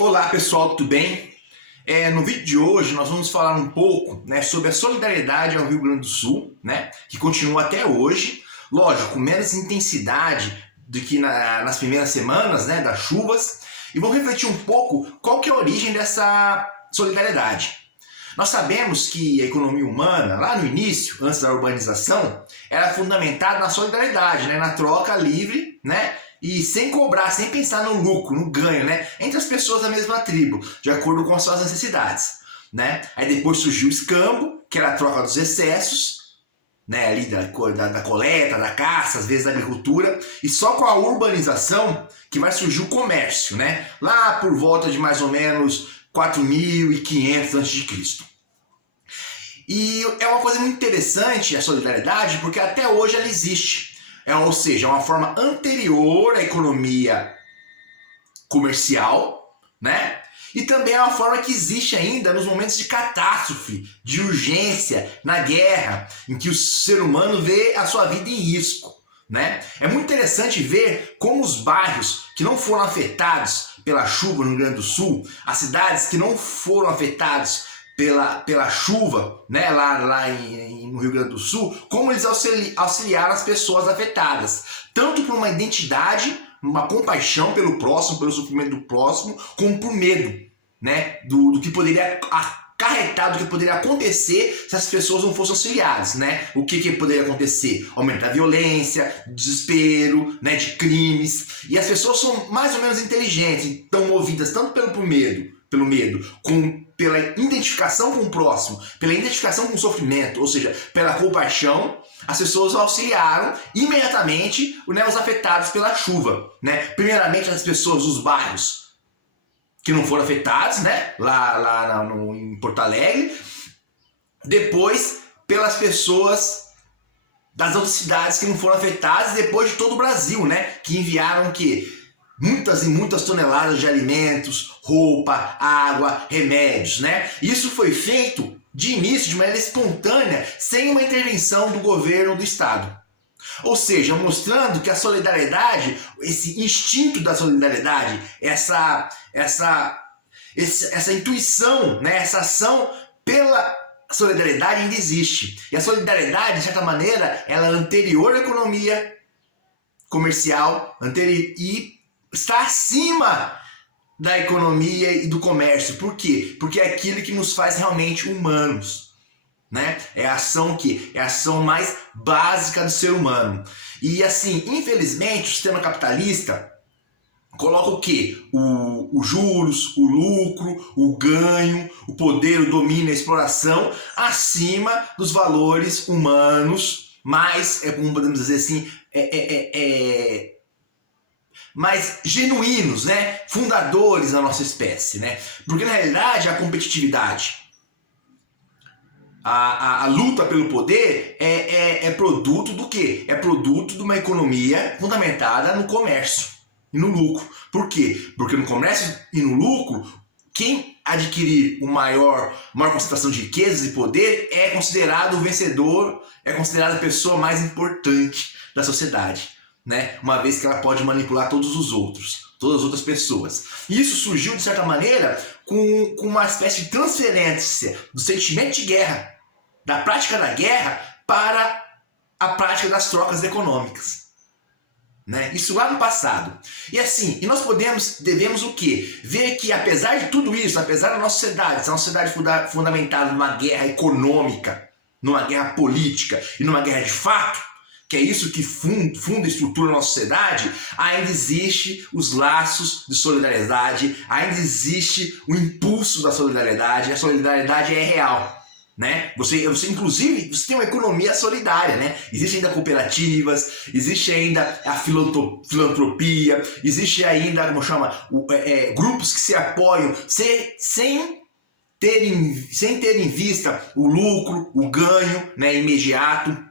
Olá pessoal, tudo bem? No vídeo de hoje nós vamos falar um pouco, sobre a solidariedade ao Rio Grande do Sul, que continua até hoje, lógico, com menos intensidade do que nas primeiras semanas, das chuvas, e vamos refletir um pouco qual que é a origem dessa solidariedade. Nós sabemos que a economia humana, lá no início, antes da urbanização, era fundamentada na solidariedade, na troca livre, e sem cobrar, sem pensar no lucro, no ganho, entre as pessoas da mesma tribo, de acordo com as suas necessidades, Aí depois surgiu o escambo, que era a troca dos excessos, ali da coleta, da caça, às vezes da agricultura, e só com a urbanização que vai surgir o comércio, lá por volta de mais ou menos 4.500 a.C. E é uma coisa muito interessante a solidariedade, porque até hoje ela existe. Ou seja, é uma forma anterior à economia comercial, E também é uma forma que existe ainda nos momentos de catástrofe, de urgência, na guerra, em que o ser humano vê a sua vida em risco, É muito interessante ver como os bairros que não foram afetados pela chuva no Rio Grande do Sul, as cidades que não foram afetadas pela chuva, lá no Rio Grande do Sul, como eles auxiliaram as pessoas afetadas, tanto por uma identidade, uma compaixão pelo próximo, pelo sofrimento do próximo, como por medo, do que poderia acarretar, do que poderia acontecer se as pessoas não fossem auxiliadas, O que poderia acontecer? Aumento da violência, desespero, de crimes, e as pessoas são mais ou menos inteligentes, estão movidas tanto pelo medo, pela identificação com o próximo, pela identificação com o sofrimento, ou seja, pela compaixão. As pessoas auxiliaram imediatamente os afetados pela chuva, Primeiramente as pessoas dos bairros que não foram afetados, em Porto Alegre. Depois pelas pessoas das outras cidades que não foram afetadas, depois de todo o Brasil, que enviaram o quê? Muitas e muitas toneladas de alimentos, roupa, água, remédios, Isso foi feito de início de maneira espontânea, sem uma intervenção do governo do estado. Ou seja, mostrando que a solidariedade, esse instinto da solidariedade, essa intuição, essa ação pela solidariedade ainda existe. E a solidariedade, de certa maneira, ela é anterior à economia comercial e está acima da economia e do comércio. Por quê? Porque é aquilo que nos faz realmente humanos, É a ação mais básica do ser humano. E assim, infelizmente, o sistema capitalista coloca o quê? Os juros, o lucro, o ganho, o poder, o domínio, a exploração acima dos valores humanos mais, como podemos dizer assim, mais genuínos, fundadores da nossa espécie, Porque na realidade a competitividade, a luta pelo poder é produto do quê? É produto de uma economia fundamentada no comércio e no lucro. Por quê? Porque no comércio e no lucro, quem adquirir maior concentração de riquezas e poder é considerado o vencedor, é considerado a pessoa mais importante da sociedade, Uma vez que ela pode manipular todas as outras pessoas. E isso surgiu, de certa maneira, com uma espécie de transferência do sentimento de guerra, da prática da guerra, para a prática das trocas econômicas. Isso lá no passado. E assim, devemos o quê? Ver que apesar de tudo isso, apesar da nossa sociedade ser uma sociedade fundamentada numa guerra econômica, numa guerra política e numa guerra de fato, que é isso que funda e estrutura a nossa sociedade, ainda existe os laços de solidariedade, ainda existe o impulso da solidariedade, a solidariedade é real, Você inclusive, você tem uma economia solidária, Existem ainda cooperativas, existe ainda a filantropia, existe ainda, grupos que se apoiam sem ter em vista o lucro, o ganho, imediato.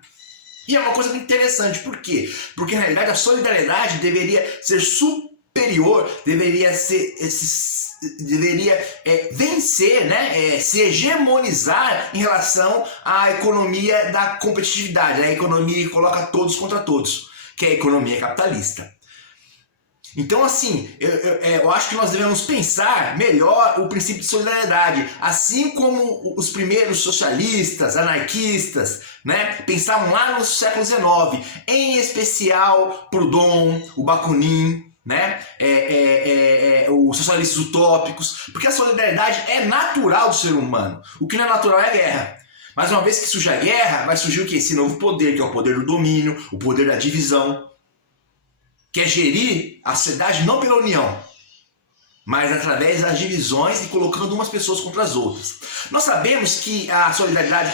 E é uma coisa muito interessante, por quê? Porque na realidade a solidariedade deveria ser superior, deveria vencer, se hegemonizar em relação à economia da competitividade, a economia que coloca todos contra todos, que é a economia capitalista. Então, assim, eu acho que nós devemos pensar melhor o princípio de solidariedade, assim como os primeiros socialistas, anarquistas, né, pensavam lá no século XIX, em especial Proudhon, o Bakunin, né, os socialistas utópicos, porque a solidariedade é natural do ser humano. O que não é natural é a guerra. Mas uma vez que surge a guerra, vai surgir o quê? Esse novo poder, que é o poder do domínio, o poder da divisão, que é gerir a sociedade não pela união, mas através das divisões e colocando umas pessoas contra as outras. Nós sabemos que a solidariedade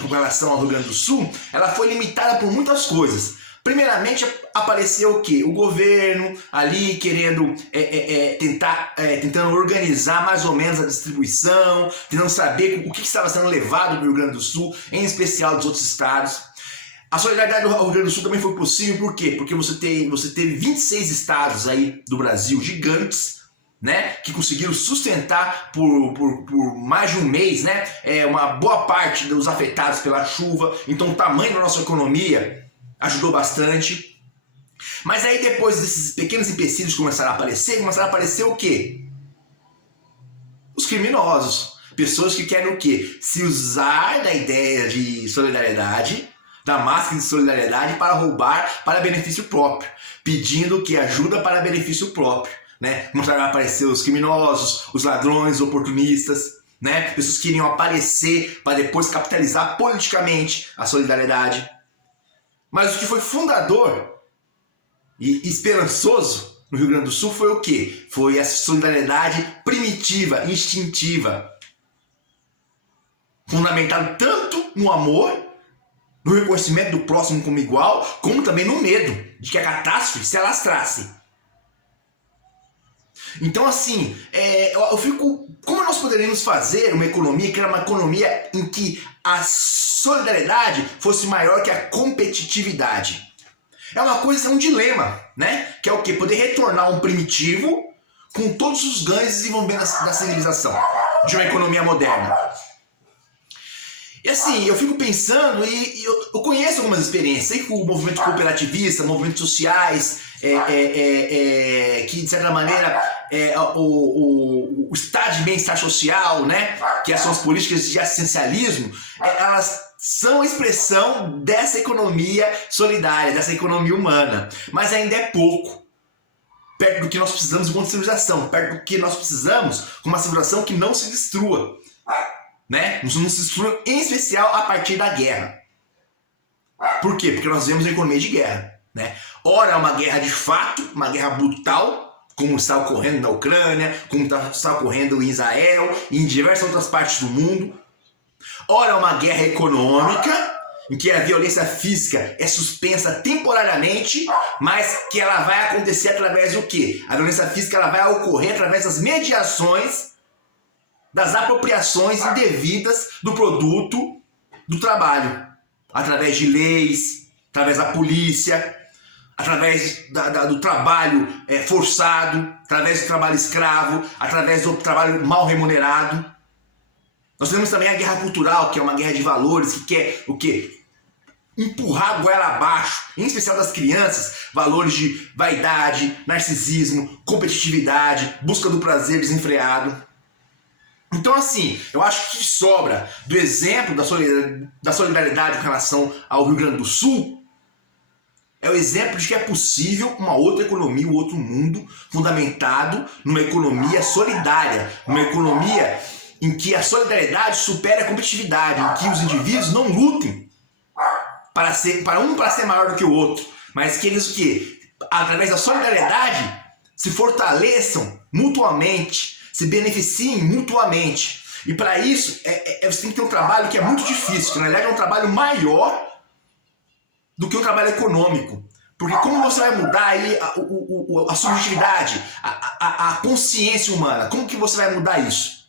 com relação ao Rio Grande do Sul, ela foi limitada por muitas coisas. Primeiramente, apareceu o quê? O governo ali querendo tentando organizar mais ou menos a distribuição, tentando saber o que estava sendo levado do Rio Grande do Sul, em especial dos outros estados. A solidariedade do Rio Grande do Sul também foi possível, por quê? Porque você teve 26 estados aí do Brasil gigantes, né, que conseguiram sustentar por mais de um mês, né, uma boa parte dos afetados pela chuva. Então o tamanho da nossa economia ajudou bastante. Mas aí depois desses pequenos empecilhos começaram a aparecer o quê? Os criminosos. Pessoas que querem o quê? Se usar da ideia de solidariedade, da máscara de solidariedade, para roubar para benefício próprio, pedindo que ajuda para benefício próprio, né? Começaram a aparecer os criminosos, os ladrões, os oportunistas, né? Pessoas que queriam aparecer para depois capitalizar politicamente a solidariedade. Mas o que foi fundador e esperançoso no Rio Grande do Sul foi o quê? Foi essa solidariedade primitiva, instintiva, fundamentada tanto no amor, no reconhecimento do próximo como igual, como também no medo de que a catástrofe se alastrasse. Então, assim, eu fico... Como nós poderíamos fazer uma economia que era uma economia em que a solidariedade fosse maior que a competitividade? É uma coisa, é um dilema, né? Que é o quê? Poder retornar um primitivo com todos os ganhos e desenvolvimento da civilização, de uma economia moderna. E assim, eu fico pensando, e eu conheço algumas experiências, sei que o movimento cooperativista, movimentos sociais, que de certa maneira o estado de bem-estar social, né, que são as políticas de assistencialismo, elas são expressão dessa economia solidária, dessa economia humana, mas ainda é pouco, perto do que nós precisamos enquanto civilização, perto do que nós precisamos com uma civilização que não se destrua, né? Não se destrua, em especial a partir da guerra. Por quê? Porque nós vivemos uma economia de guerra, né? Ora é uma guerra de fato, uma guerra brutal, como está ocorrendo na Ucrânia, como está ocorrendo em Israel e em diversas outras partes do mundo. Ora é uma guerra econômica, em que a violência física é suspensa temporariamente, mas que ela vai acontecer através do quê? A violência física ela vai ocorrer através das mediações, das apropriações indevidas do produto do trabalho, através de leis, através da polícia, através do trabalho forçado, através do trabalho escravo, através do trabalho mal remunerado. Nós temos também a guerra cultural, que é uma guerra de valores, que quer o quê? Empurrar a goela abaixo, em especial das crianças, valores de vaidade, narcisismo, competitividade, busca do prazer desenfreado. Então, assim, eu acho que sobra do exemplo da solidariedade com relação ao Rio Grande do Sul é o exemplo de que é possível uma outra economia, um outro mundo fundamentado numa economia solidária, numa economia em que a solidariedade supera a competitividade, em que os indivíduos não lutem para ser maior do que o outro, mas que eles através da solidariedade se fortaleçam mutuamente, se beneficiem mutuamente. E para isso, você tem que ter um trabalho que é muito difícil, que na verdade é um trabalho maior do que um trabalho econômico. Porque como você vai mudar aí a subjetividade, a consciência humana? Como que você vai mudar isso?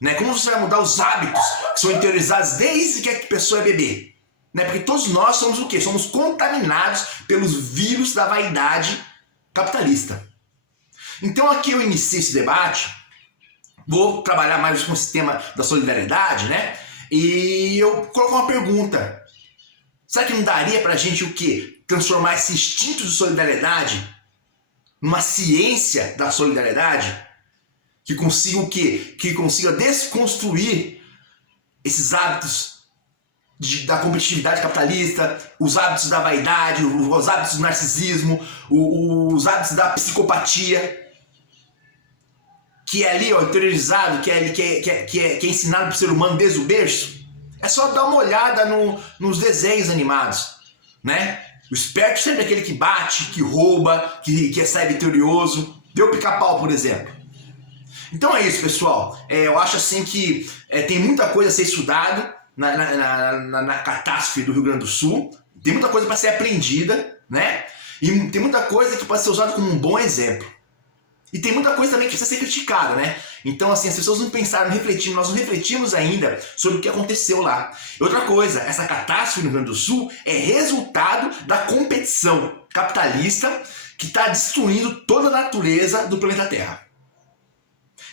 Né? Como você vai mudar os hábitos que são interiorizados desde que a pessoa é bebê? Né? Porque todos nós somos o quê? Somos contaminados pelos vírus da vaidade capitalista. Então aqui eu inicio esse debate, vou trabalhar mais com esse tema da solidariedade, né? E eu coloco uma pergunta. Será que não daria pra gente o quê? Transformar esse instinto de solidariedade numa ciência da solidariedade que consiga o quê? Que consiga desconstruir esses hábitos da competitividade capitalista, os hábitos da vaidade, os hábitos do narcisismo, os hábitos da psicopatia, que é ali, ó, interiorizado, que é ensinado para o ser humano desde o berço. É só dar uma olhada nos desenhos animados, né? O esperto sempre é aquele que bate, que rouba, que sai vitorioso. Dê o pica-pau, por exemplo. Então é isso, pessoal. Eu acho assim que tem muita coisa a ser estudado na catástrofe do Rio Grande do Sul. Tem muita coisa para ser aprendida, né? E tem muita coisa que pode ser usada como um bom exemplo. E tem muita coisa também que precisa ser criticada, né? Então, assim, as pessoas não pensaram, não refletiram, nós não refletimos ainda sobre o que aconteceu lá. E outra coisa, essa catástrofe no Rio Grande do Sul é resultado da competição capitalista que está destruindo toda a natureza do planeta Terra.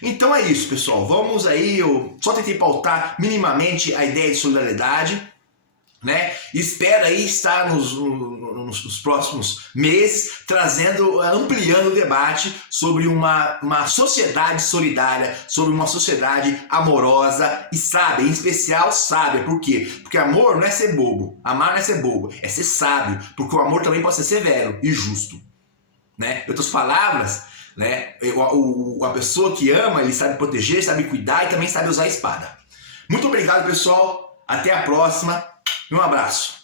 Então é isso, pessoal. Vamos aí, eu só tentei pautar minimamente a ideia de solidariedade, né? Espero aí estar nos próximos meses ampliando o debate sobre uma sociedade solidária, sobre uma sociedade amorosa e sábia, em especial sábia. Por quê? Porque amor não é ser bobo, amar não é ser bobo, é ser sábio, porque o amor também pode ser severo e justo, né? Em outras palavras, né? A pessoa que ama, ele sabe proteger, sabe cuidar e também sabe usar a espada. Muito obrigado, pessoal. Até a próxima. Um abraço.